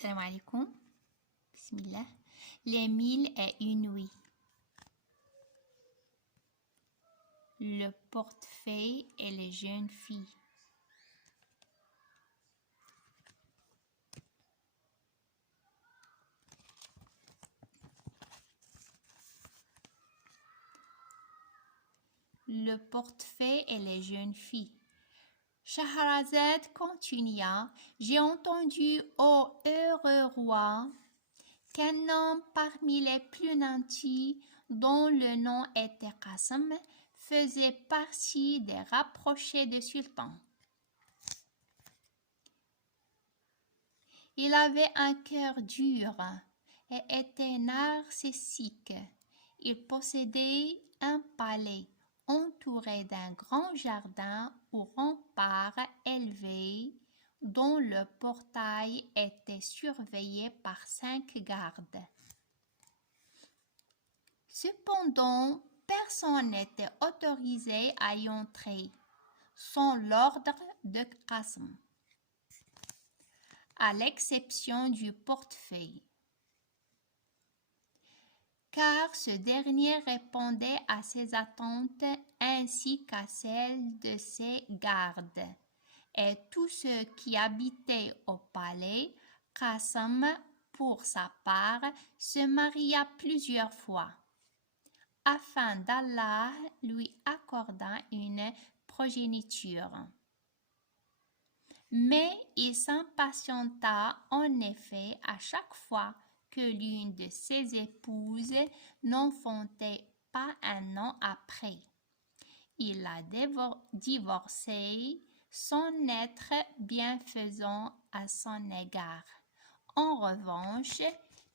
Salam alaikum. Bismillah. Les 1001 nuits. Le portefeuille et les jeunes filles. Le portefeuille et les jeunes filles. Shahrazad continua. J'ai entendu, ô heureux roi, qu'un homme parmi les plus nantis, dont le nom était Qasim, faisait partie des rapprochés du sultan. Il avait un cœur dur et était narcissique. Il possédait un palais entouré d'un grand jardin ou rempart élevé dont le portail était surveillé par 5 gardes. Cependant, personne n'était autorisé à y entrer sans l'ordre de Qasim, à l'exception du portefeuille, car ce dernier répondait à ses attentes ainsi qu'à celles de ses gardes. Et tous ceux qui habitaient au palais, Qasim, pour sa part, se maria plusieurs fois, afin d'Allah lui accorda une progéniture. Mais il s'impatienta en effet à chaque fois que l'une de ses épouses n'enfantait pas un an après. Il la divorçait sans être bienfaisant à son égard. En revanche,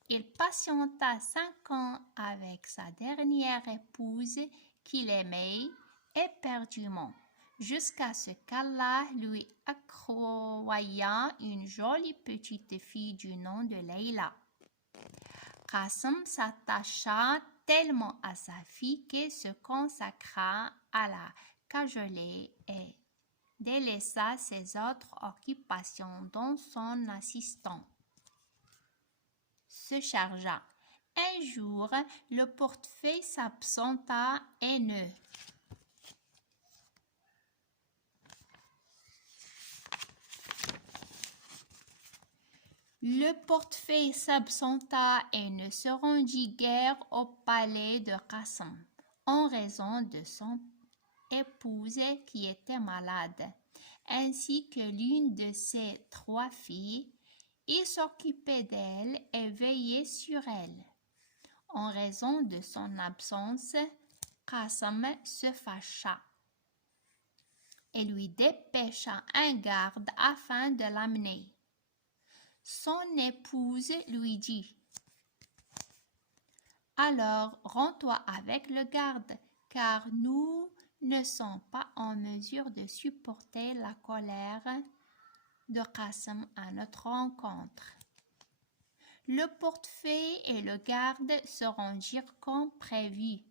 il patienta 5 ans avec sa dernière épouse qu'il aimait éperdument, jusqu'à ce qu'Allah lui accroya une jolie petite fille du nom de Leila. Qasim s'attacha tellement à sa fille qu'il se consacra à la cajoler et délaissa ses autres occupations dont son assistant se chargea. Un jour, le portefeuille s'absenta haineux. Le portefeuille s'absenta et ne se rendit guère au palais de Qasim en raison de son épouse qui était malade, ainsi que l'une de ses 3 filles. Il s'occupait d'elle et veillait sur elle. En raison de son absence, Qasim se fâcha et lui dépêcha un garde afin de l'amener. Son épouse lui dit: « Alors rends-toi avec le garde, car nous ne sommes pas en mesure de supporter la colère de Qasim à notre rencontre. » Le portefeuille et le garde se rendirent comme prévu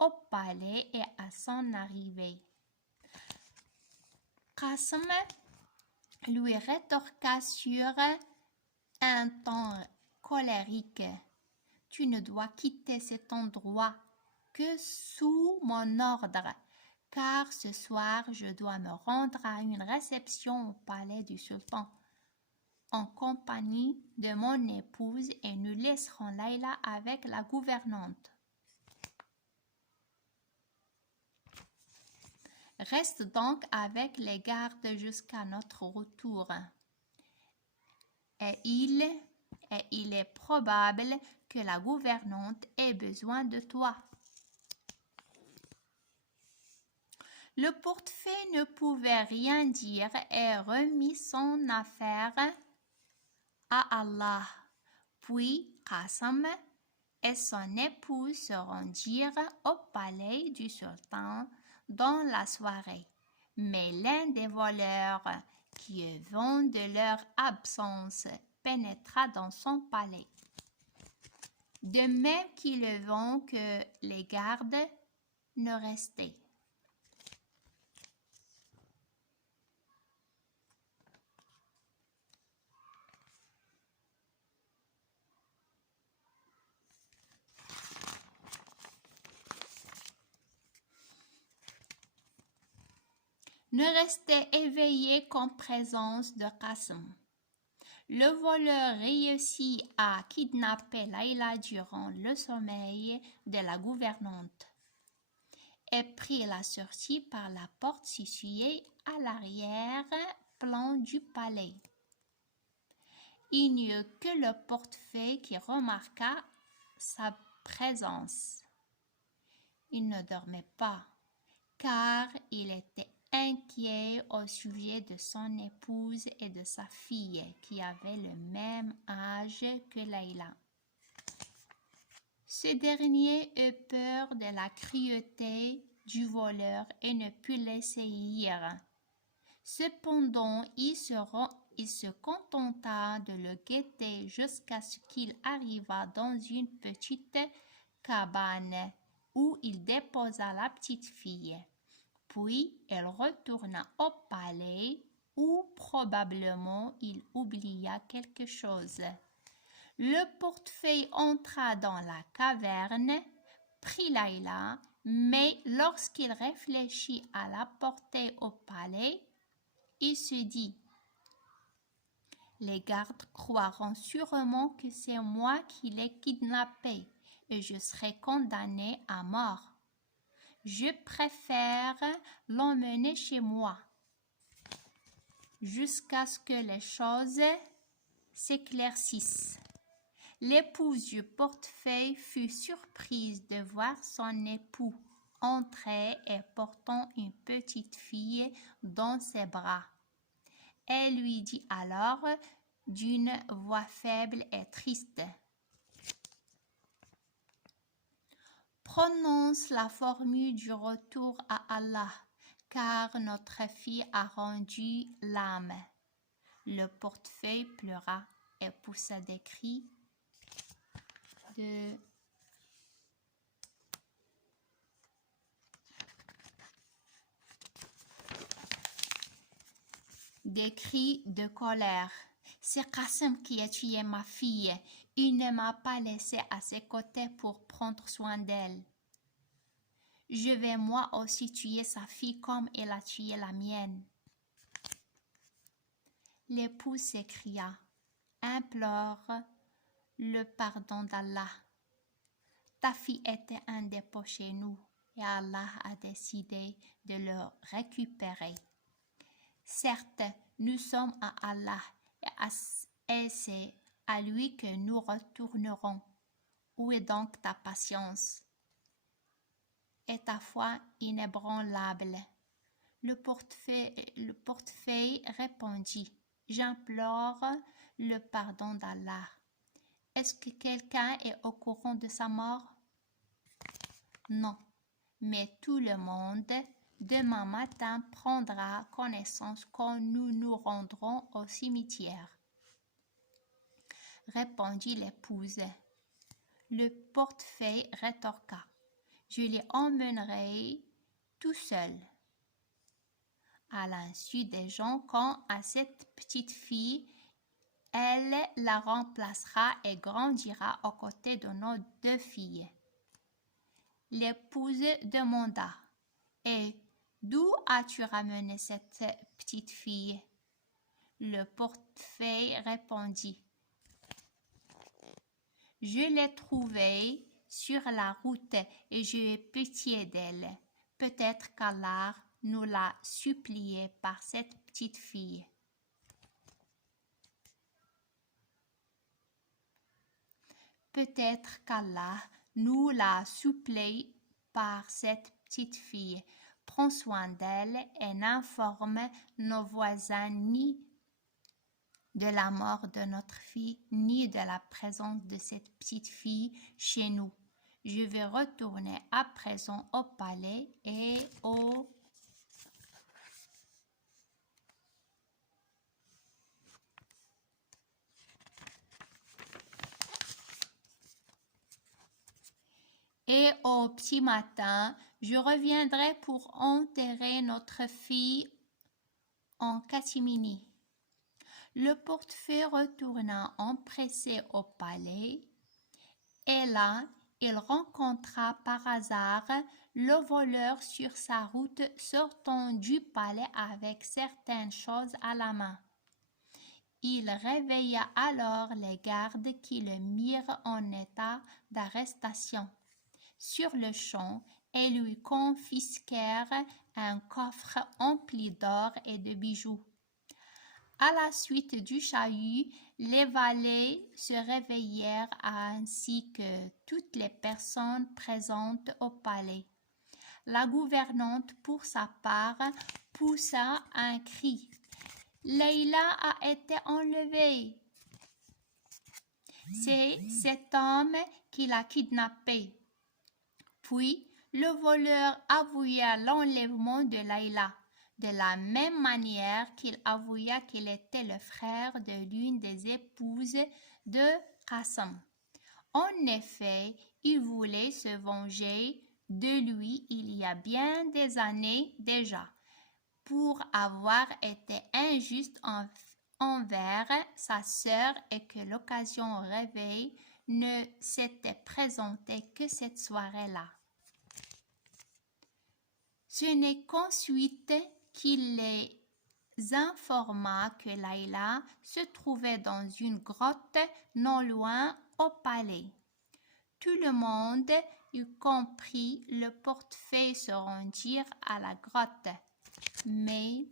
au palais et à son arrivée, Qasim lui rétorqua sur un ton colérique: « Tu ne dois quitter cet endroit que sous mon ordre, car ce soir je dois me rendre à une réception au palais du sultan en compagnie de mon épouse et nous laisserons Leila avec la gouvernante. Reste donc avec les gardes jusqu'à notre retour. Et il est probable que la gouvernante ait besoin de toi. » Le portefeuille ne pouvait rien dire et remit son affaire à Allah. Puis Qasim et son épouse se rendirent au palais du sultan dans la soirée. Mais l'un des voleurs, qui eut vent de leur absence, pénétra dans son palais, de même qu'il eut vent que les gardes ne restaient. ne restait éveillé qu'en présence de Qasim. Le voleur réussit à kidnapper Layla durant le sommeil de la gouvernante et prit la sortie par la porte située à l'arrière-plan du palais. Il n'y eut que le portefeuille qui remarqua sa présence. Il ne dormait pas, car il était inquiet au sujet de son épouse et de sa fille, qui avaient le même âge que Layla. Ce dernier eut peur de la cruauté du voleur et ne put l'essayer. Cependant, il se contenta de le guetter jusqu'à ce qu'il arrivât dans une petite cabane où il déposa la petite fille. Puis, elle retourna au palais où probablement il oublia quelque chose. Le portefeuille entra dans la caverne, prit Layla, mais lorsqu'il réfléchit à la porter au palais, il se dit: les gardes croiront sûrement que c'est moi qui l'ai kidnappé et je serai condamné à mort. Je préfère l'emmener chez moi jusqu'à ce que les choses s'éclaircissent. L'épouse du portefeuille fut surprise de voir son époux entrer et portant une petite fille dans ses bras. Elle lui dit alors d'une voix faible et triste: prononce la formule du retour à Allah, car notre fille a rendu l'âme. Le portefeuille pleura et poussa des cris de colère. C'est Qasim qui a tué ma fille. Il ne m'a pas laissé à ses côtés pour prendre soin d'elle. Je vais moi aussi tuer sa fille comme elle a tué la mienne. L'épouse s'écria: implore le pardon d'Allah. Ta fille était un dépôt chez nous et Allah a décidé de le récupérer. Certes, nous sommes à Allah et c'est à lui que nous retournerons. Où est donc ta patience et ta foi inébranlable? Le portefeuille répondit: j'implore le pardon d'Allah. Est-ce que quelqu'un est au courant de sa mort? Non, mais tout le monde demain matin prendra connaissance quand nous nous rendrons au cimetière, répondit l'épouse. Le portefeuille rétorqua: je les emmènerai tout seul. À l'insu des gens, quant à cette petite fille, elle la remplacera et grandira aux côtés de nos deux filles. L'épouse demanda: et d'où as-tu ramené cette petite fille? Le portefeuille répondit: je l'ai trouvée sur la route et j'ai eu pitié d'elle. Peut-être qu'Allah nous l'a supplié par cette petite fille. Peut-être qu'Allah nous l'a supplié par cette petite fille. Prends soin d'elle et n'informe nos voisins ni de la mort de notre fille, ni de la présence de cette petite fille chez nous. Je vais retourner à présent au palais et au petit matin, je reviendrai pour enterrer notre fille en catimini. Le portefeuille retourna empressé au palais, et là, il rencontra par hasard le voleur sur sa route sortant du palais avec certaines choses à la main. Il réveilla alors les gardes qui le mirent en état d'arrestation sur le champ et lui confisquèrent un coffre empli d'or et de bijoux. À la suite du chahut, les valets se réveillèrent ainsi que toutes les personnes présentes au palais. La gouvernante, pour sa part, poussa un cri. « Leïla a été enlevée. C'est cet homme qui l'a kidnappée. » Puis, le voleur avoua l'enlèvement de Leïla, de la même manière qu'il avoua qu'il était le frère de l'une des épouses de Qasim. En effet, il voulait se venger de lui il y a bien des années déjà, pour avoir été injuste envers sa sœur et que l'occasion rêvée ne s'était présentée que cette soirée-là. Ce n'est qu'ensuite qu'il les informa que Leïla se trouvait dans une grotte non loin au palais. Tout le monde, y compris le portefaix, se rendirent à la grotte, mais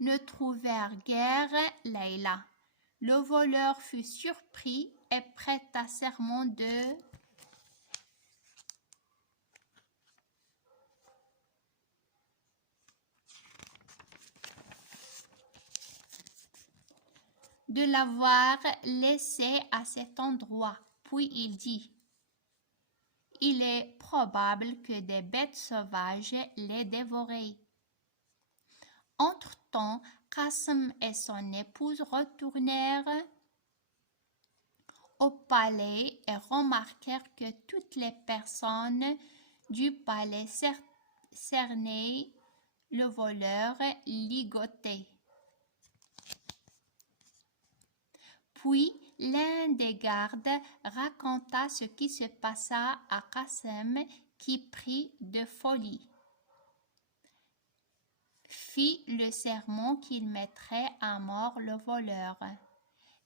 ne trouvèrent guère Leïla. Le voleur fut surpris et prêta serment de l'avoir laissée à cet endroit. Puis il dit: « Il est probable que des bêtes sauvages l'aient dévorée. » Entre-temps, Qasim et son épouse retournèrent au palais et remarquèrent que toutes les personnes du palais cernaient le voleur ligoté. Puis l'un des gardes raconta ce qui se passa à Qasim, qui prit de folie, fit le serment qu'il mettrait à mort le voleur.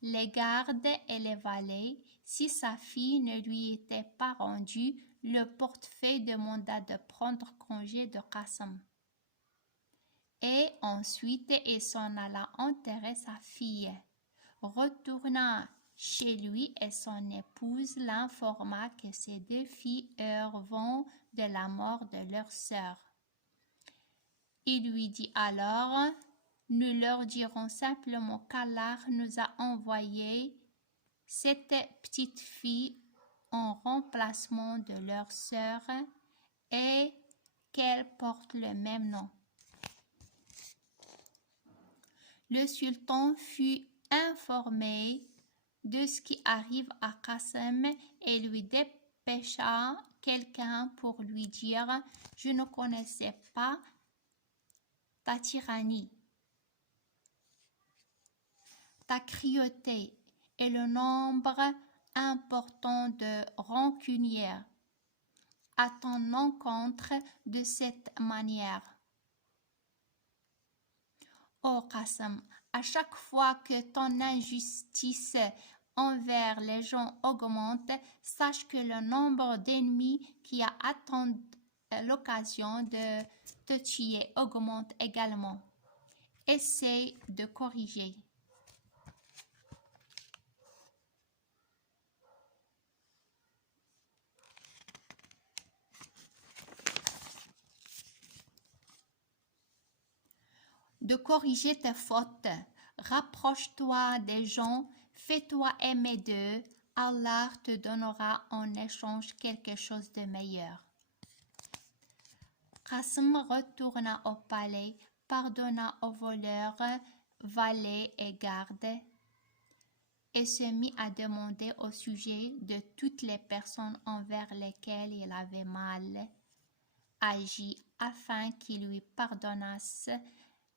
Les gardes et les valets, si sa fille ne lui était pas rendue, le portefaix demanda de prendre congé de Qasim. Et ensuite il s'en alla enterrer sa fille. Retourna chez lui et son épouse l'informa que ses deux filles eurent vent de la mort de leur sœur. Il lui dit alors: « Nous leur dirons simplement qu'Allah nous a envoyé cette petite fille en remplacement de leur sœur et qu'elle porte le même nom. » Le sultan fut informé de ce qui arrive à Qasim et lui dépêcha quelqu'un pour lui dire: « Je ne connaissais pas ta tyrannie, ta cruauté et le nombre important de rancunières à ton encontre de cette manière. Ô Qasim, à chaque fois que ton injustice envers les gens augmente, sache que le nombre d'ennemis qui attendent l'occasion de te tuer augmente également. Essaie de corriger. » De corriger tes fautes. Rapproche-toi des gens, fais-toi aimer d'eux. Allah te donnera en échange quelque chose de meilleur. Qasim retourna au palais, pardonna aux voleurs, valets et gardes et se mit à demander au sujet de toutes les personnes envers lesquelles il avait mal agi afin qu'ils lui pardonnassent.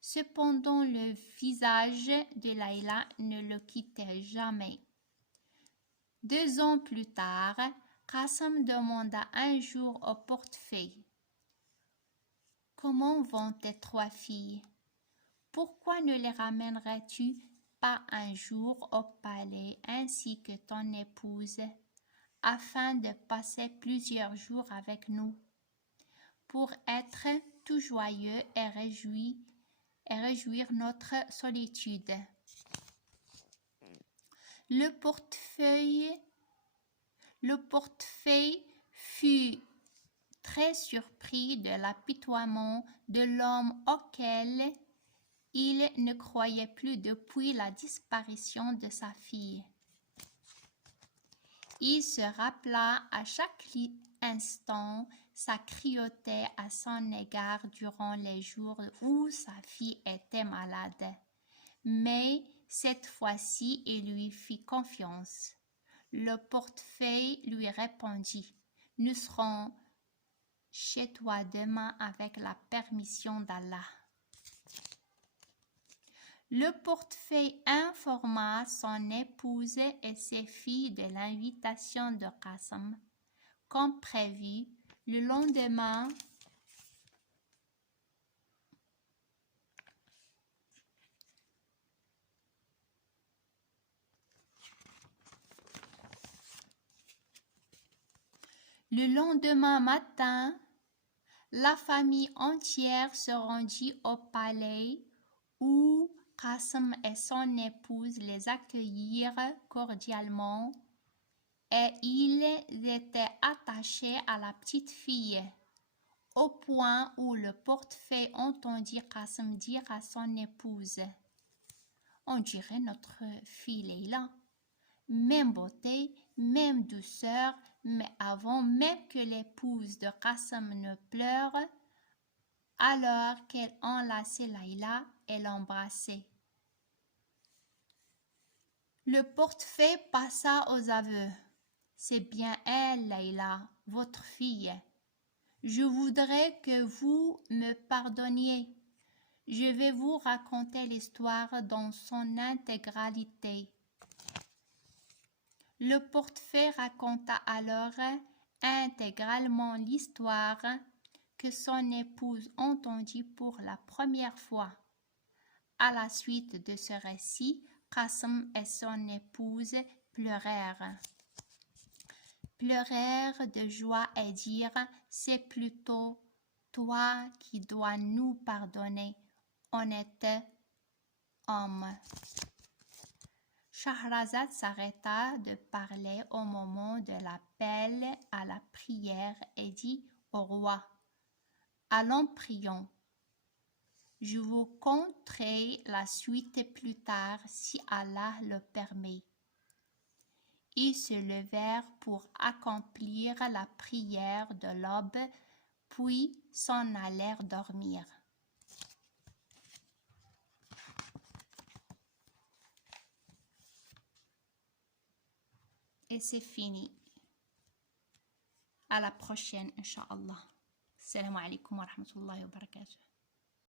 Cependant, le visage de Leïla ne le quittait jamais. 2 ans plus tard, Qasim demanda un jour au portefaix: « Comment vont tes 3 filles? Pourquoi ne les ramènerais-tu pas un jour au palais ainsi que ton épouse, afin de passer plusieurs jours avec nous, pour être tout joyeux et réjouir notre solitude? » Le portefeuille fut très surpris de l'apitoiement de l'homme auquel il ne croyait plus depuis la disparition de sa fille. Il se rappela à chaque instant sa cruauté à son égard durant les jours où sa fille était malade. Mais cette fois-ci, il lui fit confiance. Le portefeuille lui répondit: « Nous serons chez toi demain avec la permission d'Allah. » Le portefeuille informa son épouse et ses filles de l'invitation de Qasim. Comme prévu, le lendemain, matin, la famille entière se rendit au palais où Qasim et son épouse les accueillirent cordialement et ils étaient attachés à la petite fille, au point où le portefeuille entendit Qasim dire à son épouse: « On dirait notre fille Leila. Même beauté, même douceur, mais avant même que l'épouse de Qasim ne pleure, alors qu'elle enlaçait Leila et l'embrassait. » Le portefeuille passa aux aveux. « C'est bien elle, Leila, votre fille. Je voudrais que vous me pardonniez. Je vais vous raconter l'histoire dans son intégralité. » Le portefeuille raconta alors intégralement l'histoire que son épouse entendit pour la première fois. À la suite de ce récit, Qasim et son épouse pleurèrent de joie et dirent: « C'est plutôt toi qui dois nous pardonner, honnête homme. » Shahrazad s'arrêta de parler au moment de l'appel à la prière et dit au roi: « Allons, prions. Je vous conterai la suite plus tard si Allah le permet. » Ils se levèrent pour accomplir la prière de l'aube, puis s'en allèrent dormir. Et c'est fini. À la prochaine, Inch'Allah. Assalamu alaikum wa rahmatullahi wa barakatuh.